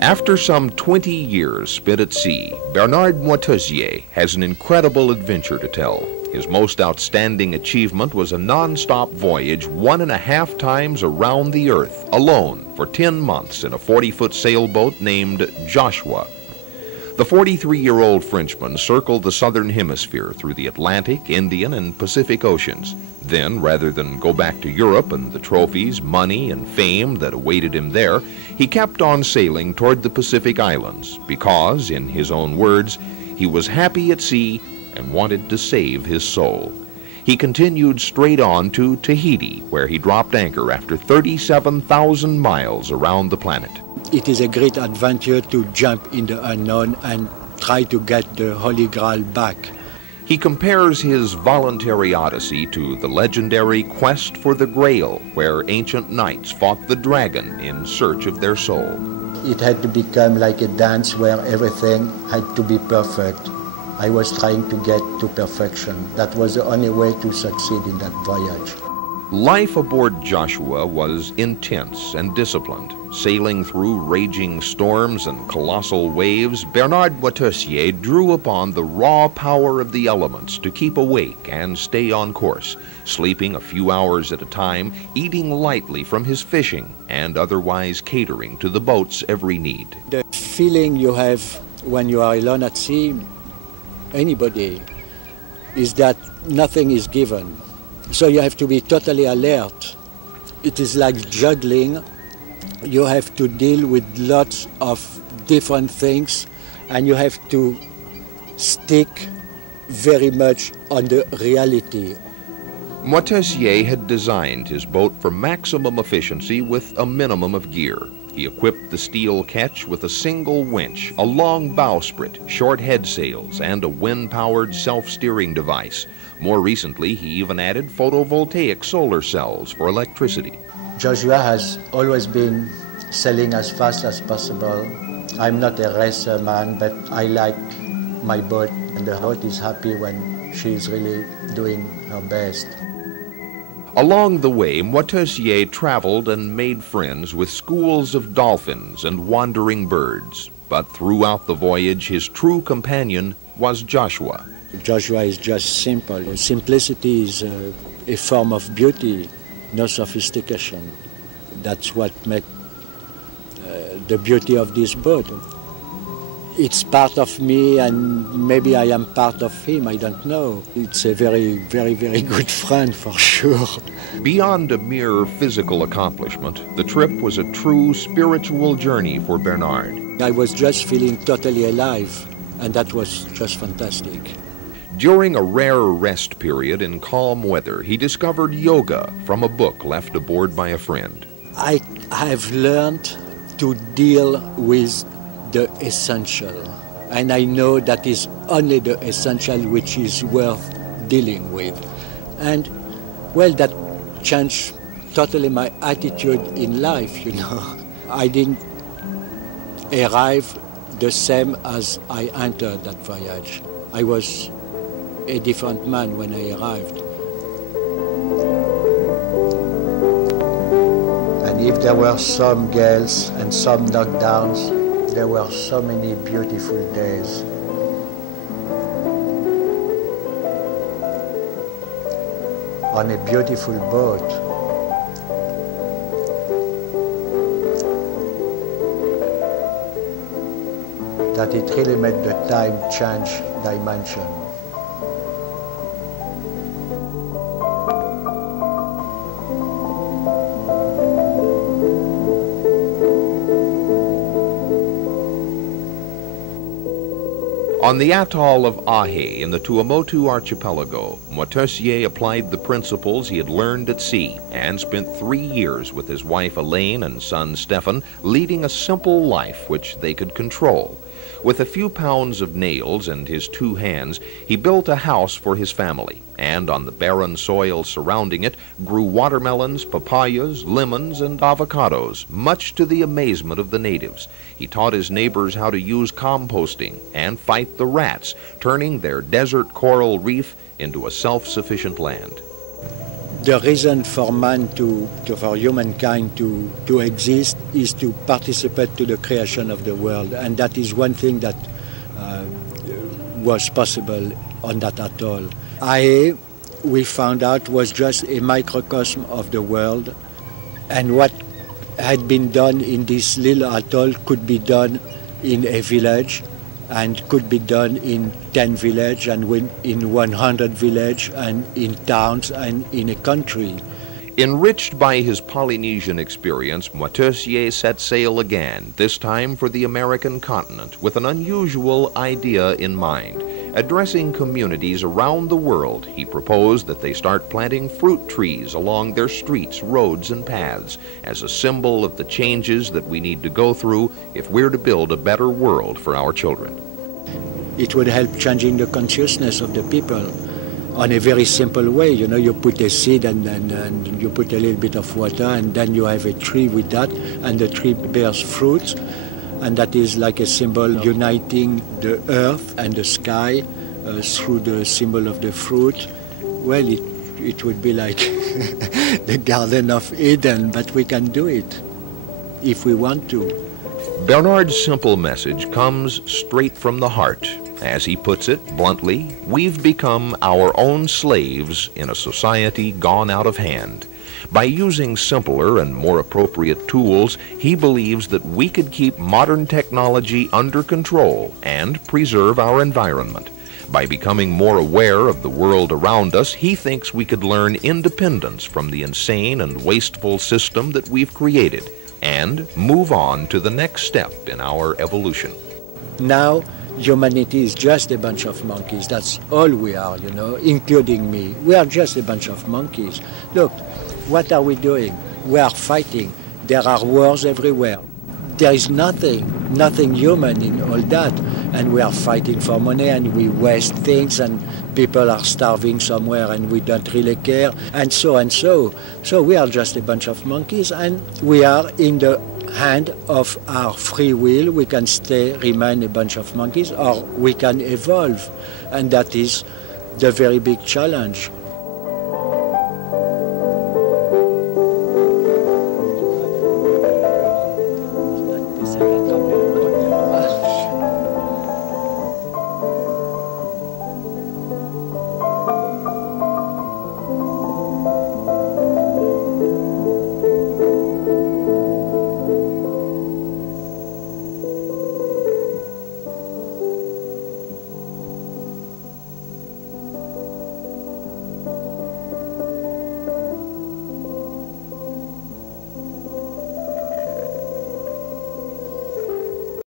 After some 20 years spent at sea, Bernard Moitessier has an incredible adventure to tell. His most outstanding achievement was a non-stop voyage 1.5 times around the Earth, alone, for 10 months in a 40-foot sailboat named Joshua. The 43-year-old Frenchman circled the southern hemisphere through the Atlantic, Indian, and Pacific Oceans. Then, rather than go back to Europe and the trophies, money, and fame that awaited him there, he kept on sailing toward the Pacific Islands because, in his own words, he was happy at sea and wanted to save his soul. He continued straight on to Tahiti, where he dropped anchor after 37,000 miles around the planet. It is a great adventure to jump in the unknown and try to get the Holy Grail back. He compares his voluntary odyssey to the legendary quest for the Grail, where ancient knights fought the dragon in search of their soul. It had to become like a dance where everything had to be perfect. I was trying to get to perfection. That was the only way to succeed in that voyage. Life aboard Joshua was intense and disciplined. Sailing through raging storms and colossal waves, Bernard Moitessier drew upon the raw power of the elements to keep awake and stay on course, sleeping a few hours at a time, eating lightly from his fishing, and otherwise catering to the boat's every need. The feeling you have when you are alone at sea, anybody, is that nothing is given. So you have to be totally alert. It is like juggling. You have to deal with lots of different things, and you have to stick very much on the reality. Moitessier had designed his boat for maximum efficiency with a minimum of gear. He equipped the steel ketch with a single winch, a long bowsprit, short head sails, and a wind-powered self-steering device. More recently, he even added photovoltaic solar cells for electricity. Joshua has always been sailing as fast as possible. I'm not a racer man, but I like my boat, and the boat is happy when she's really doing her best. Along the way, Moitessier traveled and made friends with schools of dolphins and wandering birds. But throughout the voyage, his true companion was Joshua. Joshua is just simple. Simplicity is a form of beauty, no sophistication. That's what makes the beauty of this boat. It's part of me, and maybe I am part of him, I don't know. It's a very, very, very good friend for sure. Beyond a mere physical accomplishment, the trip was a true spiritual journey for Bernard. I was just feeling totally alive, and that was just fantastic. During a rare rest period in calm weather, he discovered yoga from a book left aboard by a friend. I have learned to deal with the essential, and I know that is only the essential which is worth dealing with. And, well, that changed totally my attitude in life, you know. I didn't arrive the same as I entered that voyage. I was a different man when I arrived. And if there were some gales and some knockdowns, there were so many beautiful days. On a beautiful boat. That it really made the time change dimension. On the atoll of Ahe in the Tuamotu archipelago, Moitessier applied the principles he had learned at sea and spent 3 years with his wife Elaine and son Stefan, leading a simple life which they could control. With a few pounds of nails and his 2 hands, he built a house for his family, and on the barren soil surrounding it grew watermelons, papayas, lemons, and avocados, much to the amazement of the natives. He taught his neighbors how to use composting and fight the rats, turning their desert coral reef into a self-sufficient land. The reason for for humankind to exist is to participate to the creation of the world, and that is one thing that was possible on that atoll. IA, we found out, was just a microcosm of the world, and what had been done in this little atoll could be done in a village, and could be done in 10 villages, and in 100 villages, and in towns, and in a country. Enriched by his Polynesian experience, Moitessier set sail again, this time for the American continent, with an unusual idea in mind. Addressing communities around the world, he proposed that they start planting fruit trees along their streets, roads, and paths as a symbol of the changes that we need to go through if we're to build a better world for our children. It would help changing the consciousness of the people on a very simple way. You know, you put a seed and you put a little bit of water, and then you have a tree with that, and the tree bears fruits. And that is like a symbol uniting the earth and the sky through the symbol of the fruit. Well, it would be like the Garden of Eden, but we can do it if we want to. Bernard's simple message comes straight from the heart. As he puts it bluntly, we've become our own slaves in a society gone out of hand. By using simpler and more appropriate tools, he believes that we could keep modern technology under control and preserve our environment. By becoming more aware of the world around us, he thinks we could learn independence from the insane and wasteful system that we've created and move on to the next step in our evolution. Now, humanity is just a bunch of monkeys. That's all we are, you know, including me. We are just a bunch of monkeys. Look, what are we doing? We are fighting. There are wars everywhere. There is nothing human in all that. And we are fighting for money, and we waste things, and people are starving somewhere, and we don't really care, and so and so. So we are just a bunch of monkeys, and we are in the hand of our free will. We can remain a bunch of monkeys, or we can evolve. And that is the very big challenge.